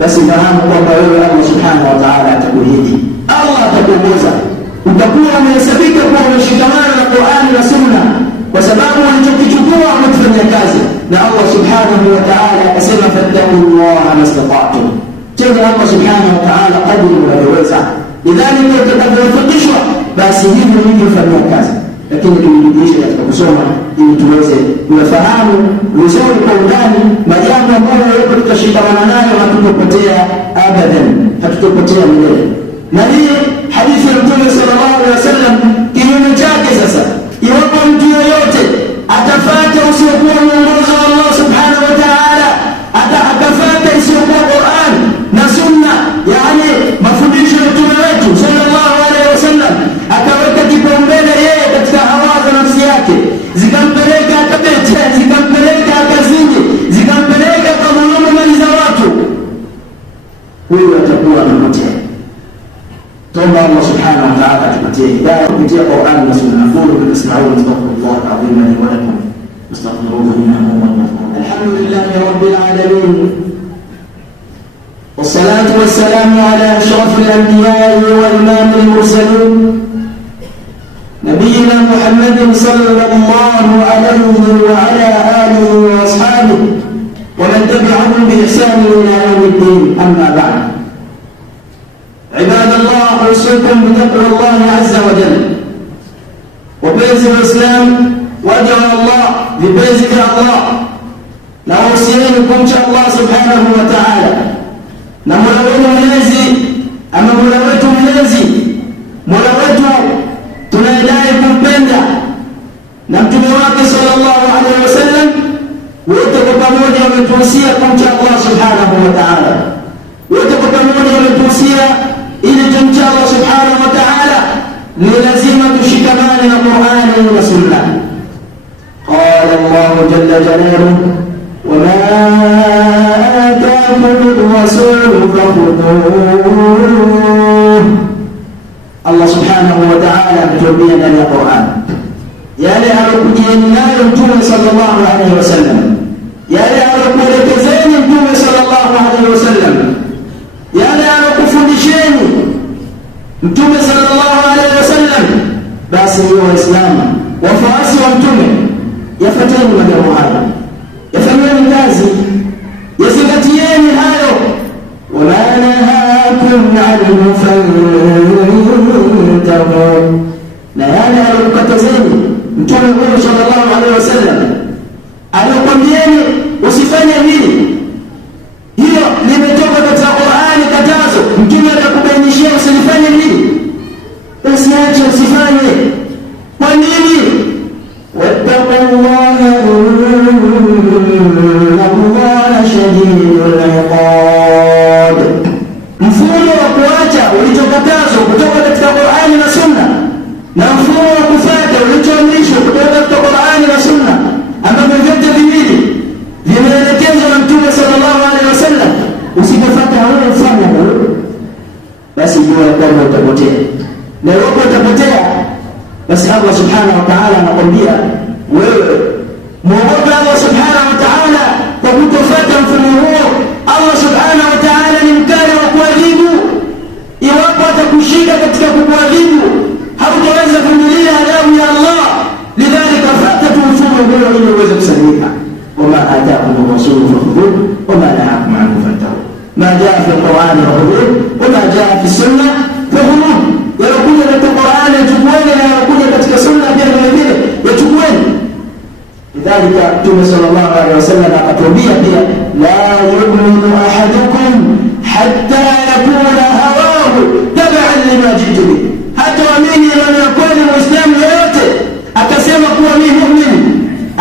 basi fahamu kwamba wewe Allah subhanahu wa ta'ala atakuhidi, Allah atakuongoza, utakuwa umehesabika kuwa umeshikamana na Qur'ani na Sunna, kwa sababu ulichokichukua umekifanyia kazi. Na Allah subhanahu wa ta'ala akasema fattaqullaha mastata'tum, tena Allah subhanahu wa ta'ala kadri unavyoweza. Lidhalika utakavyofikishwa basi hivyo ndivyo fanyia kazi, lakini tulijidisha katika kusoma ili tuweze kuyafahamu vizuri kwa undani majambo ambayo yote tutashikamana nayo, hatutopotea abadan, hatutopotea milele. Na hii hadithi ya Mtume sallallahu alaihi wasallam kinyume chake. Sasa iwapo mtu yoyote atafuata usiokuwa mwongozo wa Allah subhanahu wa ta'ala, akafuata isiyokuwa Qur'an na Sunna, yani mafundisho ya Mtume wetu sallallahu alaihi wasallam, akaweka kipaumbele yeye katika hawa za nafsi yake, zikampeleka akabetea, zikampeleka akazini, zikampeleka kwa mwanaume mali za watu, huyu atakuwa amepotea. Tuomba Allah subhanahu wa ta'ala atupatie hidayah kupitia Qur'an na Sunna. Qulu tasma'un astaghfirullah al-azim li wa lakum astaghfiruhu innahu huwal ghafur. Alhamdulillahi rabbil alamin, wassalatu wassalamu ala ashrafil anbiya'i wa imamil mursalin نبينا محمد صلى الله عليه وعلى آله وأصحابه ومن تبعهم بإحسان إلى يوم الدين. أما بعد، عباد الله، أوصيكم بتقوى الله عز وجل وبيز الإسلام وأدعو الله ببيز الله. نوصيكم شاء الله سبحانه وتعالى نمولوين ملازي أما مولويت ملازي مولويت tunadai kumpenda na mtume wake sallallahu alaihi wasallam, wote kwa pamoja wametuhusia kumcha Allah subhanahu wa ta'ala, wote kwa pamoja wametuhusia ili tumcha Allah subhanahu wa ta'ala ni lazima tushikamane na Qur'ani na Sunna. Qala Allah jalla jalaluhu wama ataakum ar-rasul fakhudhuhu. Allah subhanahu wa ta'ala ametuambia ndani ya Qur'an yale aliyokujia nayo Mtume sallallahu alaihi wasallam, yale aliyokuelekezeni Mtume sallallahu alaihi wasallam, yale aliyokufundisheni Mtume sallallahu alaihi wasallam, basi hiyo Waislamu wafuasi wa Mtume yafuateni mambo hayo, yafanyeni kazi, yazingatieni hayo. wama nahakum anhu fantahu, na yale aliyokatazeni Mtume sallallahu alaihi wasallam, aliyokwambieni usifanye hili, hiyo limetoka katika Qur'ani, katazo. Mtume akakubainishia usifanye hili, basi acha usifanye. Kwa nini? wattaqullaha innallaha shadidul iqab. Mfumo wa kuacha ulichokatazwa kutoka katika Qur'ani na Sunna, na mfumo wa kufuata ulichoamrishwa kutoka katika Qur'ani na Sunna, ambavyo vyote viwili vimeelekezwa na Mtume sallallahu alaihi wasallam, usipofuata wewe ufanye wewe, basi jua kwamba utapotea. Na wewe utapotea, basi Allah subhanahu wa ta'ala anakwambia wewe muogope Allah subhanahu wa ta'ala kwa kutofuata mfumo huo. Allah subhanahu wa ta'ala ni mkali wa kuadhibu. Iwapo atakushika katika kukuadhibu, hautaweza kuvumilia adhabu ya Allah. Lidhalika fatatu mfumo huo ili uweze kusalimika. wama ataakum ar-rasulu fakhudhuhu wama nahakum anhu fantahu. Ma jaa fi al-Qur'ani fakhudhuhu wama jaa fi as-sunnah fakhudhuhu. Yalokuja katika Qur'ani yachukueni, na yalokuja katika Sunna pia vile vile yachukueni. Lidhalika Mtume sallallahu alaihi wasallam akatuambia pia, la yu'minu ahadukum hatta yakuna hawahu tab'an lima jitu bihi. Hata waamini imani ya kweli Muislamu yoyote akasema kuwa mimi muumini,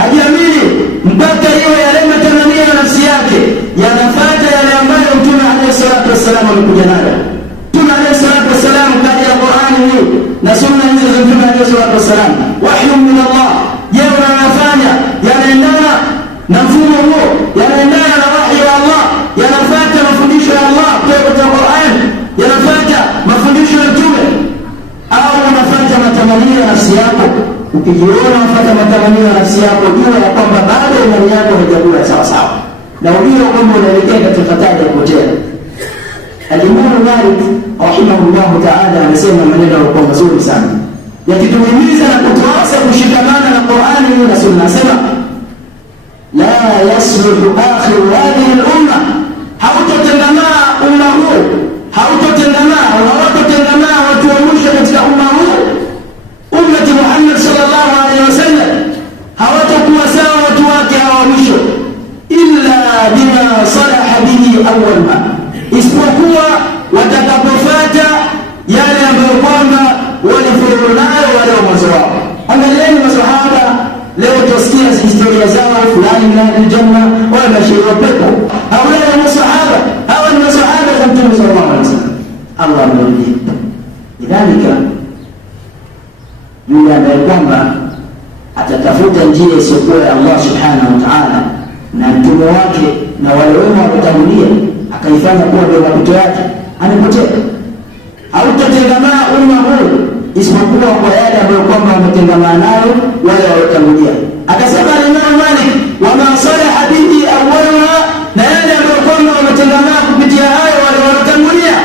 ajiamini mpaka hiyo yale matamanio ya nafsi yake yanafuata yale ambayo Mtume alayhi salatu wasallam amekuja nayo. Mtume alayhi salatu wasallam kaja na Qur'ani hii na Sunna hizo za Mtume alayhi salatu wasallam, wahyu min Allah. Je, unayafanya yanaendana na mfumo huo, yanaendana na wahyi wa Allah, yanafuata mafundisho ya Allah kutoka katika Qur'an, yanafuata mafundisho ya Mtume, au unafuata matamanio ya nafsi yako? Ukijiona unafuata matamanio ya nafsi yako, jua ya kwamba bado imani yako haijakuwa sawa sawa, na ujue kwamba unaelekea katika hatari ya kupotea. Al-Imam Malik rahimahullah ta'ala anasema maneno yalikuwa mazuri sana yakituhimiza na kutuasa kushikamana na Qur'ani na Sunna. Anasema la yasluhu akhir hadhihi al-umma, hautotengamaa umma huu, hautotengamaa watu wa mwisho katika umma huu, ummati Muhammad sallallahu alaihi wasallam, hawatakuwa sawa watu wake hawa mwisho, illa bima salaha bihi awwalha, isipokuwa watakapofuata yale ambayo kwamba walifaulu nayo wale wa mwanzo wao. Angalieni masahaba leo tusikia historia zao, fulani ndani ya janna wala bashiri pepo. Hawa ni masahaba, hawa ni masahaba za Mtume sallallahu alaihi wasallam. Allah amewalipa. Lidhalika yule ambaye kwamba atatafuta njia isiyokuwa ya Allah subhanahu wa ta'ala na mtume wake na wale wema waliotangulia akaifanya kuwa ndio mapito yake, amepotea. Hautatengamaa umma huu isipokuwa kwa yale ambayo kwamba wametengamaa nayo wale waliotangulia. Akasema Imam Malik, wama salaha bihi awwalha, na yale ambayo kwamba wametengamaa kupitia hayo wale waliotangulia,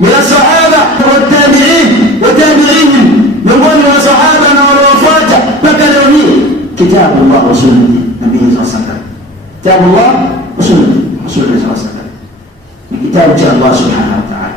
bila sahaba wa tabi'in wa tabi'ihim, miongoni mwa sahaba na waliofuata mpaka leo hii, kitabullah wa sunnati nabii sallallahu alaihi wasallam. Kitabullah wa sunnati rasulullah sallallahu alaihi wasallam ni kitabu cha Allah subhanahu wa ta'ala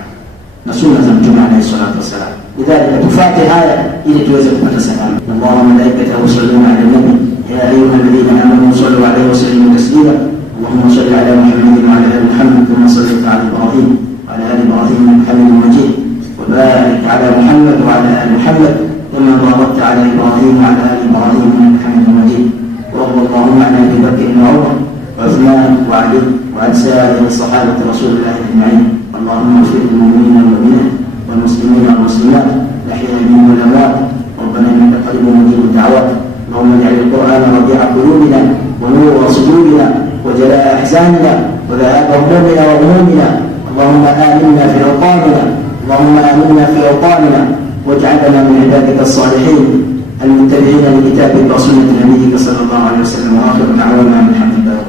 na sunna za Mtume alayhi salatu wasalam. Lidhalika tufate haya ili tuweze kupata salama. Allahu wa malaikatahu yusalluna ala nabi ya ayyuhalladhina amanu sallu alayhi wa sallimu taslima. Allahumma salli ala Muhammadin wa ala ali Muhammad kama sallaita ala Ibrahim wa ala ali Ibrahim innaka Hamidum Majid. Wa barik ala Muhammad wa ala ali Muhammad kama barakta ala Ibrahim wa ala ali Ibrahim innaka Hamidum Majid. Wa Allahumma ala Abi Bakr wa Umar wa Uthman wa Ali wa an sa'ir sahabati Rasulillah ajma'in. اللهم اغفر للمؤمنين والمؤمنات والمسلمين والمسلمات الاحياء منهم والاموات. ربنا انك قريب مجيب الدعوات. اللهم اجعل القران ربيع قلوبنا ونور صدورنا وجلاء احزاننا وذهاب همومنا وغمومنا. اللهم امنا في اوطاننا، اللهم امنا في اوطاننا واجعلنا من عبادك الصالحين المتبعين لكتابك وسنه نبيك صلى الله عليه وسلم. واخر دعوانا الحمد لله.